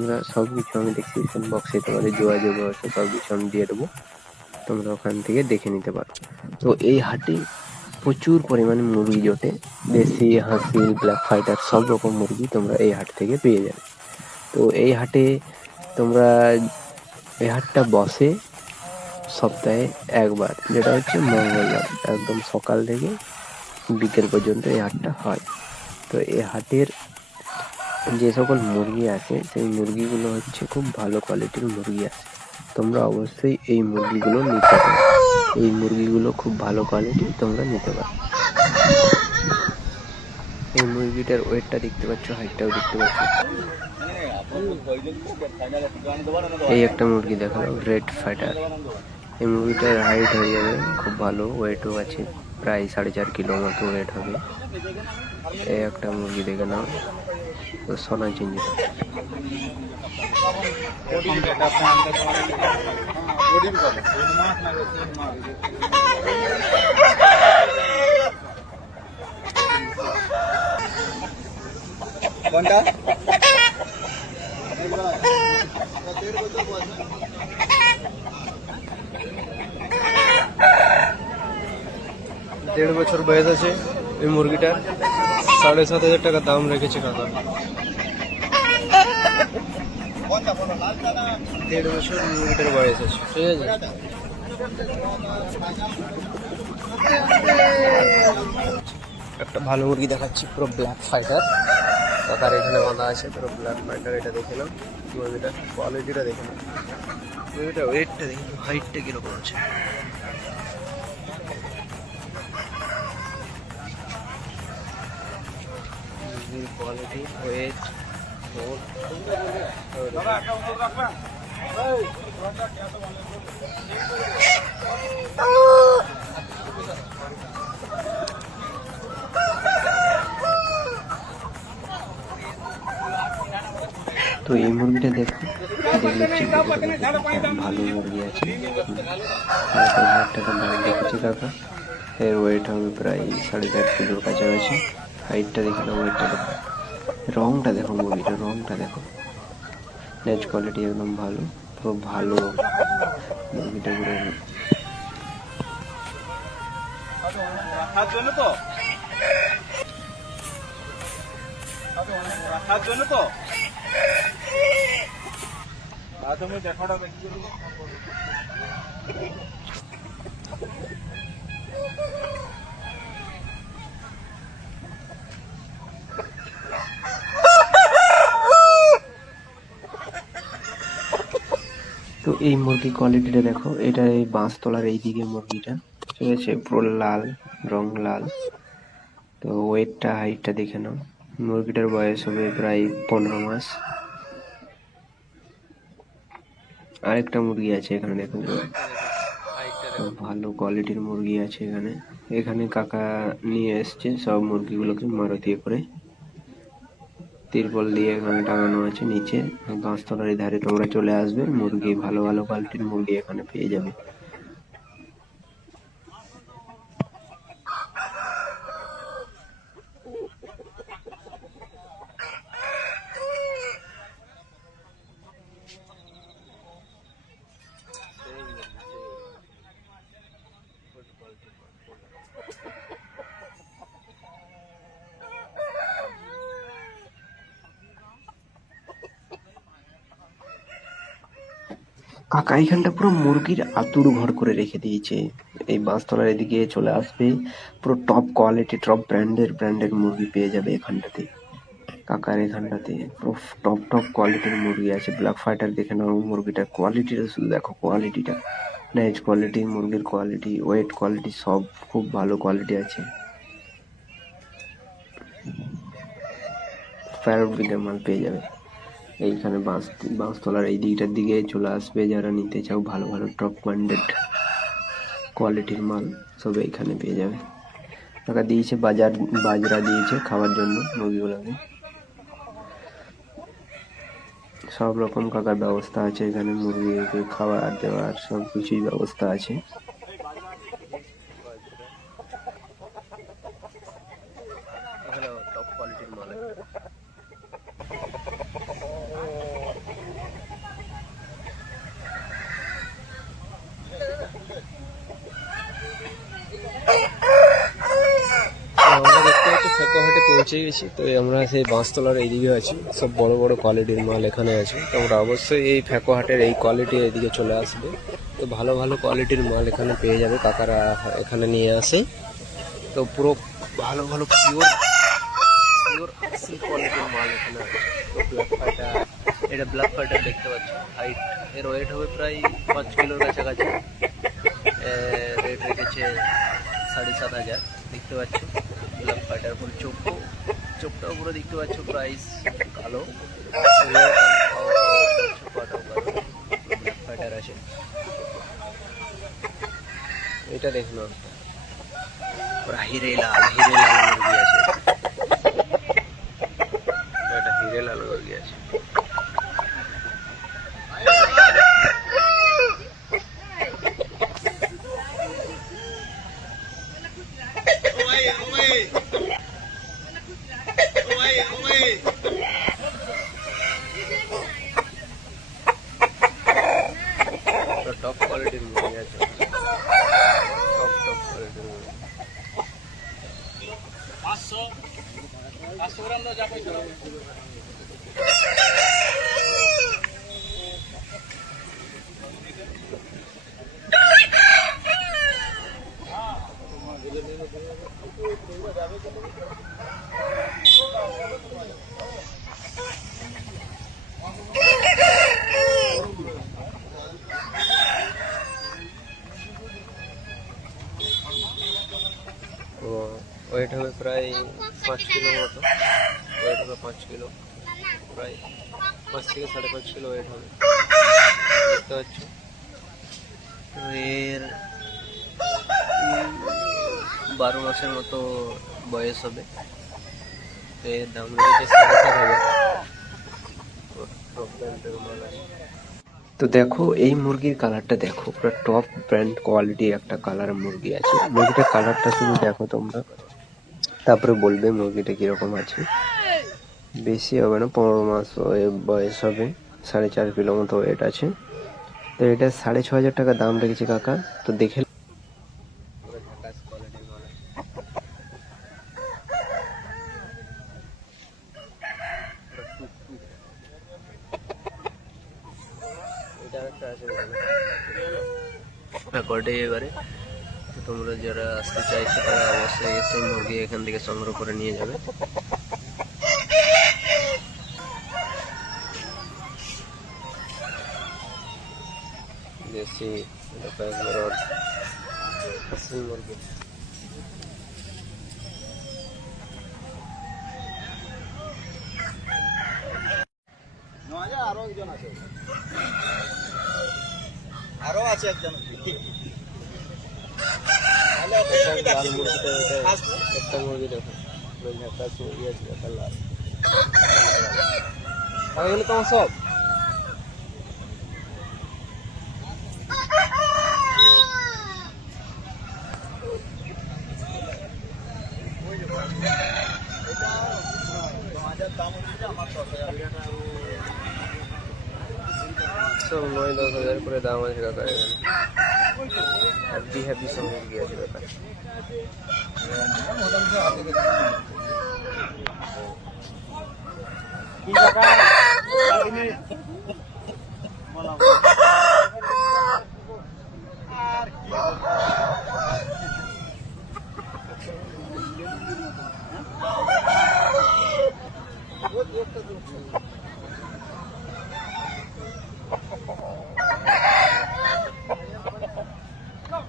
তোমরা সবকিছু আমি ডেসক্রিপশন বক্সে তোমাদের যোগাযোগ আছে, সবকিছু আমি দিয়ে দেবো, তোমরা ওখান থেকে দেখে নিতে পারো। তো এই হাটে প্রচুর পরিমাণে মুরগি জোটে, দেশি, হাসিল, ব্ল্যাক ফাইটার সব রকম মুরগি তোমরা এই হাট থেকে পেয়ে যাবে। তো এই হাটে তোমরা, এই হাটটা বসে সপ্তাহে একবার, যেটা হচ্ছে মঙ্গলবার, একদম সকাল থেকে বিকেল পর্যন্ত এই হাটটা হয়। তো এই হাটের যে সকল মুরগি আছে সেই মুরগিগুলো হচ্ছে খুব ভালো কোয়ালিটির মুরগি আছে, তোমরা অবশ্যই এই মুরগিগুলো নিতে পারো। এই মুরগিগুলো খুব ভালো কোয়ালিটি, তোমরা নিতে পারো। এই মুরগিটার ওয়েটটা দেখতে পাচ্ছ, হাইটটাও দেখতে পাচ্ছ। এই একটা মুরগি দেখালাম, রেড ফাইটার। এই মুরগিটার হাইট হয়ে যাবে খুব ভালো, ওয়েটও আছে, প্রায় 4.5 কিলো মতো ওয়েট হবে। এই একটা মুরগি দেখে নাও, সোনা চিঞ্জিত। কোনটা? 1.5 বছর বয়স আছে এই মুরগিটার, 7,500 টাকা দাম রেখেছে কাকা। 1.5 বছর মুরগিটার বয়স আছে, ঠিক আছে। একটা ভালো মুরগি দেখাচ্ছি, পুরো ব্ল্যাক ফাইটার, কাকার এখানে বাঁধা আছে পুরো ব্ল্যাক ফাইটার। এটা দেখে নাও মুরগিটার কোয়ালিটিটা, দেখে নাও মুরগিটার ওয়েটটা, দেখে নাও হাইটটা কিরকম আছে। কোয়ালিটি, ওয়েট, তো এই মুরগিটা দেখো, দেখলে ভালো মুরগি আছে, 5,000 টাকা দাম রেখেছে কাকা। এর ওয়েট হবে প্রায় 4.5 কিলোর কাছাকাছি। হাইটটা দেখে নাও, ওয়েটটা দেখো, রংটা দেখো, মুরগিটার রংটা দেখো, নেজ কোয়ালিটি একদম ভালো, পুরো ভালো মুরগিটা পুরো। তো এই মুরগি কোয়ালিটিটা দেখো, এটা এই বাঁশতলার এইদিকে মুরগিটা, ঠিক আছে, পুরো লাল, রং লাল। তো ওয়েটটা, হাইটটা দেখে নাও। মুরগিটার বয়স হবে প্রায় 15 মাস। আরেকটা মুরগি আছে এখানে দেখুন, ভালো কোয়ালিটির মুরগি আছে এখানে। এখানে কাকা নিয়ে এসছে সব মুরগিগুলোকে মারুতি করে, তিরপল দিয়ে এখানে টাঙানো আছে নিচে। গাছতলার ধারে তোমরা চলে আসবে, মুরগি ভালো ভালো কোয়ালিটির মুরগি এখানে পেয়ে যাবে। কাকা এখানটা পুরো মুরগির আতুড় ঘর করে রেখে দিয়েছে। এই বাঁশতলার এদিকে চলে আসবে, পুরো টপ কোয়ালিটি, টপ ব্র্যান্ডের মুরগি পেয়ে যাবে এখানটাতে। কাকার এখানটাতে পুরো টপ টপ কোয়ালিটির মুরগি আছে। ব্ল্যাক ফাইটার দেখে নাও, মুরগিটার কোয়ালিটিটা শুধু দেখো, কোয়ালিটিটা, নাইস কোয়ালিটি, মুরগির কোয়ালিটি, ওয়েট কোয়ালিটি সব খুব ভালো কোয়ালিটি আছে। ফেয়ার মাল পেয়ে যাবে এইখানে। বাঁশতলার এই দিকটার দিকে চলে আসবে যারা নিতে চাও ভালো ভালো টপ ব্র্যান্ডেড কোয়ালিটির মাল, সব এইখানে পেয়ে যাবে। টাকা দিয়েছে বাজরা দিয়েছে খাওয়ার জন্য মুরগিগুলোকে, সব রকম কাকার ব্যবস্থা আছে এখানে, মুরগিকে খাবার দেওয়ার সব কিছুই ব্যবস্থা আছে। টপ কোয়ালিটির মাল। পৌঁছে গেছি। তো আমরা সেই বাঁশতলার এইদিকে আছি, সব বড় বড় কোয়ালিটির মাল এখানে আছে। তোমরা অবশ্যই এই ফ্যাকো হাটের এই কোয়ালিটির এইদিকে চলে আসবে, তো ভালো ভালো কোয়ালিটির মাল এখানে পেয়ে যাবে। কাকারা এখানে নিয়ে আসে, তো পুরো ভালো ভালো পিওর কোয়ালিটির মাল এখানে আছে। তো ব্ল্যাক ফাইটার, এটা ব্ল্যাক ফাইটার দেখতে পাচ্ছ, হাইট এর ওয়েট হবে প্রায় 5 কিলোর কাছাকাছি। রেট রেখেছে 7,500, দেখতে পাচ্ছ। ব্ল্যাক ফাইটার পুরো চোখটাও পুরো দেখতে পাচ্ছ, প্রাইস ভালো। ব্ল্যাক ফাইটার আছে, এটা দেখলো পুরো হিরে লাল মুরগি আছে, এটা হিরে লাল মুরগি আছে। টপ কোয়ালিটির মুরগি আছে, টপ কোয়ালিটির মুরগি। 500 গ্রাম যাবে। ওয়েট হবে প্রায় 5 কিলোর মতো, ওয়েট হবে 5 কিলো, প্রায় 5 থেকে 5.5 কিলো ওয়েট হবে, দেখতে পাচ্ছ। তো এর 12 মাসের মতো বয়স হবে। তো এর দাম রেখেছে 7,500। তো দেখো এই মুরগির কালারটা দেখো, পুরো টপ ব্র্যান্ড কোয়ালিটির একটা কালার মুরগি আছে। মুরগিটার কালারটা শুধু দেখো তোমরা, তারপরে বলবে মুরগিটা কিরকম আছে। বেশি হবে না, 15 মাস বয়স হবে, 4.5 কিলো মতো ওয়েট আছে। তো এটা 6,500 টাকা দাম রেখেছে কাকা। তো দেখে এবারে তোমরা যারা আসতে চাইছো তারা অবশ্যই এসে মুরগি এখান থেকে সংগ্রহ করে নিয়ে যাবে। দেশি মুরগি, আরো আছে একজন একটা মুরগি দেখো, মুরগি আছে তোমার সব। সব 9-10 হাজার করে দাম আছে কাকার এখানে। হ্যাপি সব মুরগি আছে ব্যাপার। আর